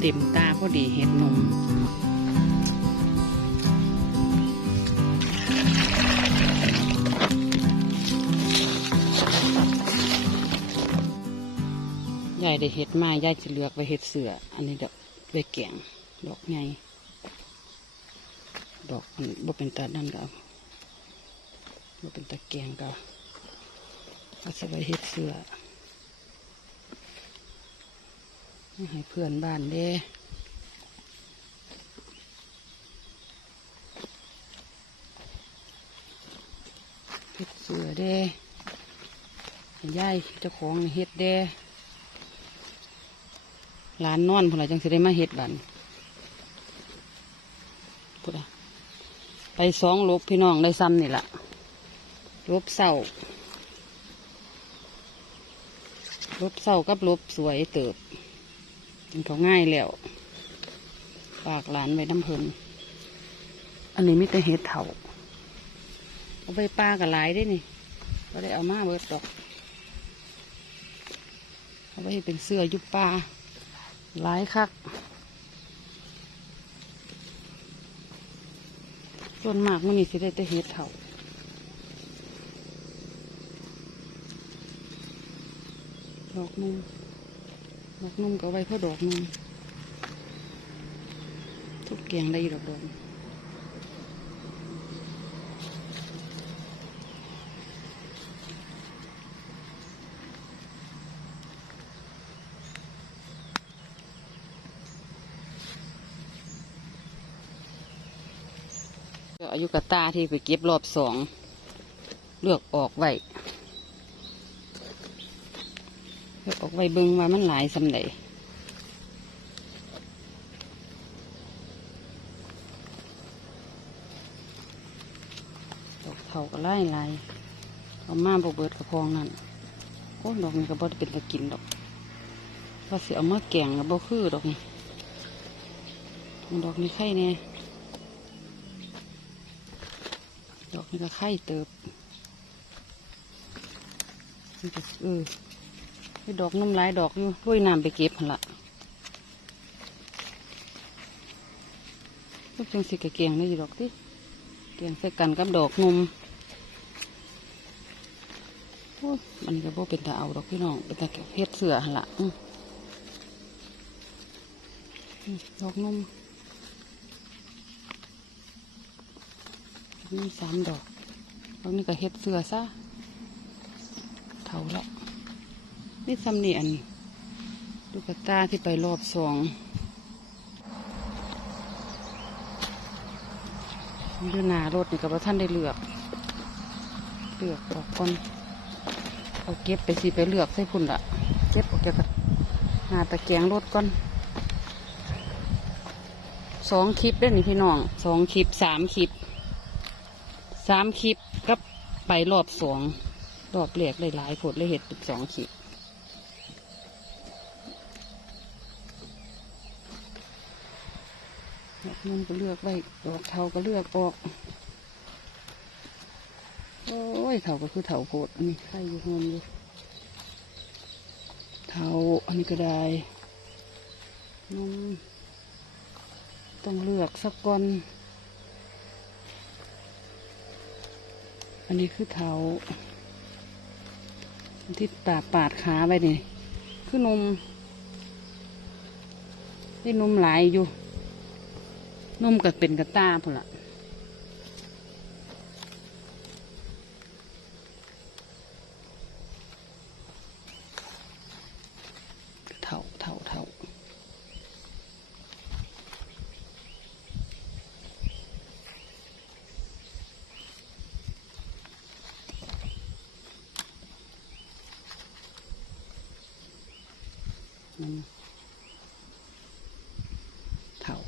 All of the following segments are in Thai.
เต็มตาพอดีเห็ดนมยายได้เห็ดมายายจะเลือกไปเห็ดเสือ อันนี้ดอกไปแกงดอกไงดอกมันบ่เป็นตานั่นก็เอาบ่เป็นตาแกงก็เอาเอาสิไปเห็ดเสือ ให้เพื่อนบ้านเด้เฮ็ดเสือเด้ให้ยายเจ้าของเฮ็ดเด้หลานนอนพนละจังสิได้มาเฮ็ดบันพูดอะไปสองลบพี่น้องได้ซ้ำนี่ละลบเศร้าลบเศร้ากับลบสวยเติบ มันเขาง่ายแล้วฝากหลานไว้น้ำเพลินอันนี้ไมแต่เห็ดเถาเอาไปปลากับหลายได้นี่ก็ได้เอามาเบิดดอกเอาไว้เป็นเสื้อยุบปลาหลายคักส่วนมากมันนี่สิได้แต่เห็ดเถาดอกนุ่ม ดอกนุ่มก็ไว้เพื่อดอกนุ่มทุกเกียงได้อยู่ดอกดอกอายุกตาที่ไปเก็บรอบสอง เลือกออกไว้เลื อออกไว้เบิ่งว่ามันหลายสำใดดอกเถาก็ไล่ไล่เอามาบเบิดกระพองนั่นโอ้ดอกนี้ก็บ่เป็นตะกินดอกว่าสิเอามาแกงก็บ่คือดอกนี้ดอกนี้ไข่แน่ดอกนี้ก็ไข่เติบนี่ก็เออ ดอกน้ำลายดอกอยู่ลุยน้ำไปเก็บหันละลูกจังสิกะเกียงนี่อยู่ดอกที่เกียงใส่กันกับดอกนมมันก็บ่เป็นตาเอาดอกพี่น้องเป็นตาเฮ็ดเสือหั่นละดอกนมนี่สามดอกดอกนี้ก็เฮ็ดเสือซะเท่าละ นี่ซ้ำนี่อันลูกตาที่ไปรอบสองอยู่หนารถนี่กับว่าท่านได้เลือก เลือกออกก่อนเอาเก็บไปสิไปเลือกใส่พุ่นละเก็บออกจากหน้าตะแกงรถก่อนสองคลิปเด้อนี่พี่น้องสองคลิปสามคลิปสามคลิปก็ไปรอบสองรอบเรียกหลายๆผดเลยเห็ดเป็นสองคลิป ดอกนุ่นก็เลือกไว้ดอกเทาก็เลือกออก โอ้ยเถาก็คือเถาโพดอันนี้ไข่อยู่หอมอยู่เถาอันนี้ก็ได้นุ่มต้องเลือกสักก่อนอันนี้คือเถาที่ปาปาดขาไปนี่คือนมได้นมหลายอยู่ นมก็เป็นกระตาพุ่นละเท่าเท่าเท่าอืมเท่า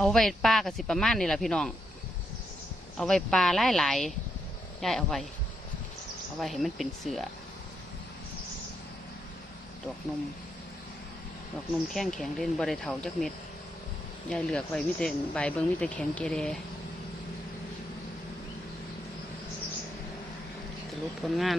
เอาไว้ปลากับสิประมาณนี่แหละพี่น้อง เอาไว้ปลาหลายหลายย้ายเอาไว้ เอาไว้ให้มันเป็นเสือ ดอกนม ดอกนมแข็งแข็งเล่นบริเทาจักเม็ดยายเหลือกไว้มิแต่ใบเบิงมิแต่แข็งเกเรจะรูปผลงาน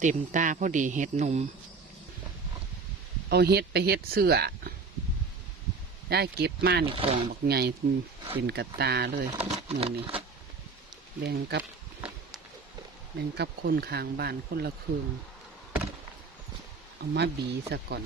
เต็มตาพอดีเห็ดนม เอาเห็ดไปเห็ดเสื้อได้เก็บมาในกล่องบักใหญ่เป็นกระตาเลยมือนี้แบ่งกับ แบ่งกับคนข้างบ้านคนละครึ่งเอามาบีซะก่อน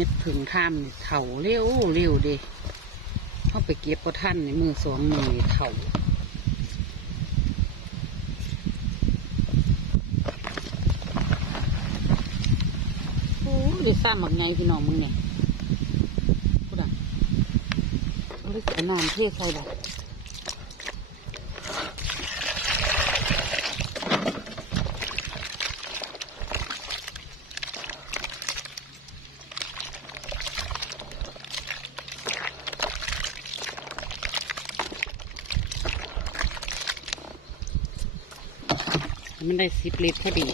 เฮ็ดผึ่งท่ามเถาเร็วเร็วเด้เข้าไปเก็บก็ท่านในมือสองมือเถาโอ้ยสร้างหมักไงพี่น้องมึงเนี่ยพูดอะเอาเลยเอาน้ำเทใส่แบบ มันได้สิบลิตรพอดี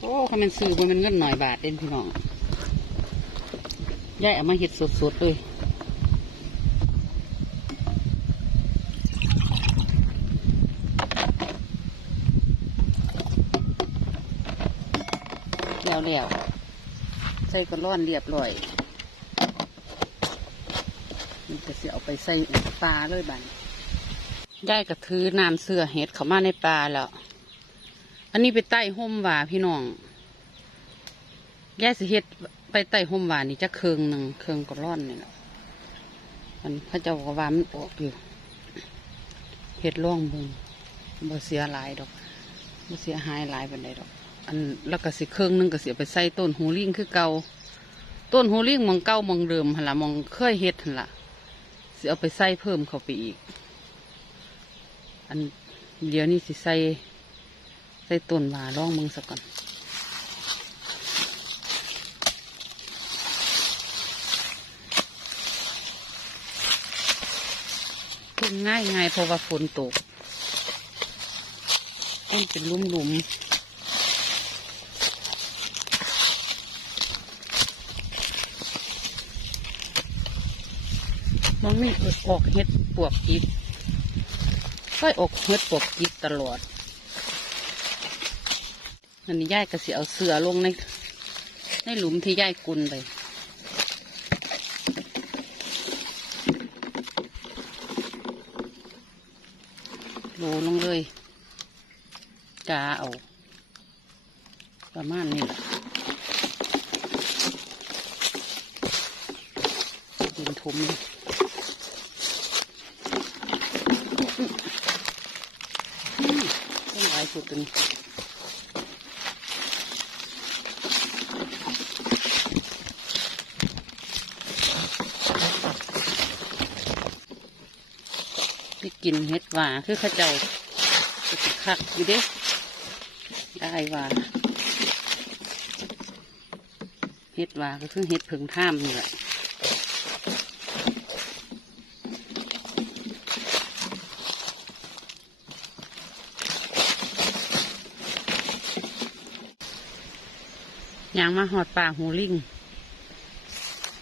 โอ้เขามันซื้อมันเงินหน่อยบาทเด่นพี่น้องย่ายเอามาเห็ดสดๆเลยแล้วแล้วใส่ก็ร้อนเรียบร้อย มันจะเสียเอาไปใส่ปลาเลยบัด นย่ายก็ถือน้ำเสือเห็ดเข้ามาในปลาแล้ว อันนี้ไปใต้ห่มหว่าพี่น้องย่าสิเฮ็ดไปใต้ห่มหว่านี่จะเคืองหนึ่งเคืองก็ร้อนนี่แหละมันพระเจ้าก็ว่ามันออกอยู่เฮ็ดร่องเบึงบ่เสียหลายดอกบ่เสียหายหลายปานใดดอก อันแล้วก็สิเครื่องหนึงก็เสิเอาไปใส่ต้นหูลิ่งคือเก่าต้นหูลิ่งมองเก่ามองเดิมหันละมองเคยเฮ็ดหันละสิเอาไปใส่เพิ่มเข้าไปอีก อันเดี๋ยวนี้สิใส่ใส่ต้นหวาร่องมึงสักก่อนขึ้นง่ายง่ายเพราะว่าฝนตกต้นเป็นลุ่มหลุมมันไม่ออกเห็ดปวกกิด ค่อยอกเห็ดปวกกิดตลอดอันนี้ย่ายก็สิเอาเสือลงในในหลุมที่ย่ายกุนไปโลลงเลยกาเอา ประมาณนี้แหละดินถมเลยอืมต้นหลาย สุดตัวนี้ไปกินเห็ดหว่าคือข้าเจ้าคักอยู่เด้ได้ว่าเห็ดหว่าก็คือเห็ดผึ่งท่ามนี่แหละ ยางมาหอดป่าหูลิง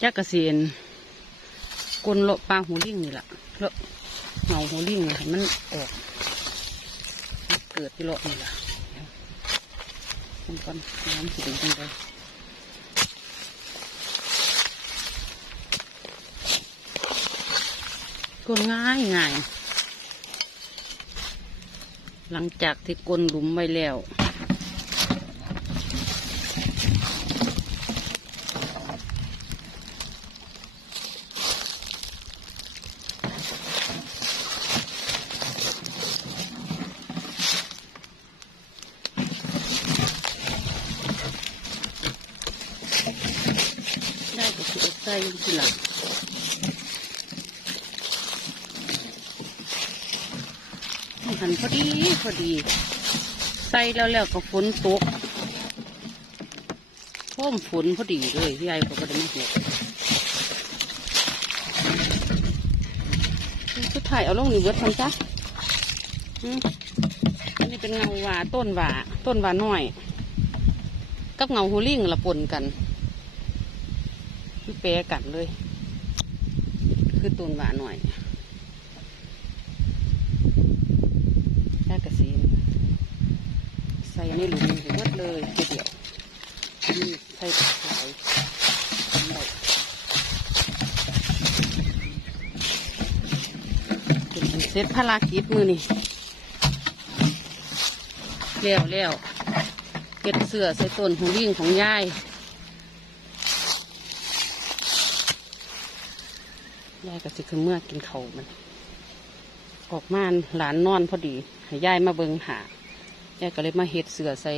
จักกระเสียนกลนโลปลาหูลิงนี่แหละเลาะเหงาหัวลิงเลยให้มันออก เกิดที่โลกนี่แหละมันก่อนน้ำสิเป็นจังไงกลง่ายง่าย หลังจากที่กลนหลุมไว้แล้ว ได้ ก็คือใส่ทีหลังหันพอดีพอดีใส่แล้วแล้วก็ฝนตกพ่มฝนพอดีเลยพี่ไอ้ก็บ่ได้มาหกสุดท้ายเอาลงนี่เบิร์ดทันจ้ะอันนี้เป็นเงาหวาต้นหวาต้นหวาน้อย กับเงาหูลิ่งละปนกัน แปรกันเลย คือตูนหวานหน่อยแค่กระสีใส่ในหลุมหมดเลยเดียวนี่ใส่หลายหมดเป็นอันเสร็จภารกิจมือนี่เลี้ยวเลี้ยวเก็บเสือใส่ต้นหูลิงของยาย ยายก็สิคือเมื่อกินเขามัน ออกม่านหลานนอนพอดีให้ยายมาเบิงหายายก็เลยมาเฮ็ดเสือใส่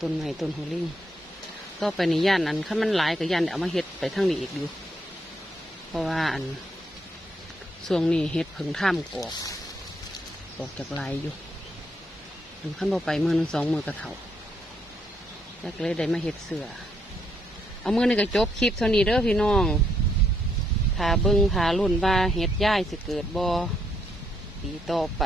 ต้นไม้ต้นหัวลิงก็ไปในย่านนั้นถ้ามันหลายก็ย่านเอามาเฮ็ดไปทั้งนี้อีกอยู่ เพราะว่าอันช่วงนี้เฮ็ดเพิ่งท่ามกออกออกจากลายอยู่อันขั้นบ่ไปมือหนึ่งสองมือกระเถายายกเลยได้มาเฮ็ดเสือเอามือนี่ก็จบคลิปเท่านี้เด้อพี่น้อง ถาเบิ่งถารุ่นว่าเฮ็ดย่ายสิเกิดบ่ปีต่อไป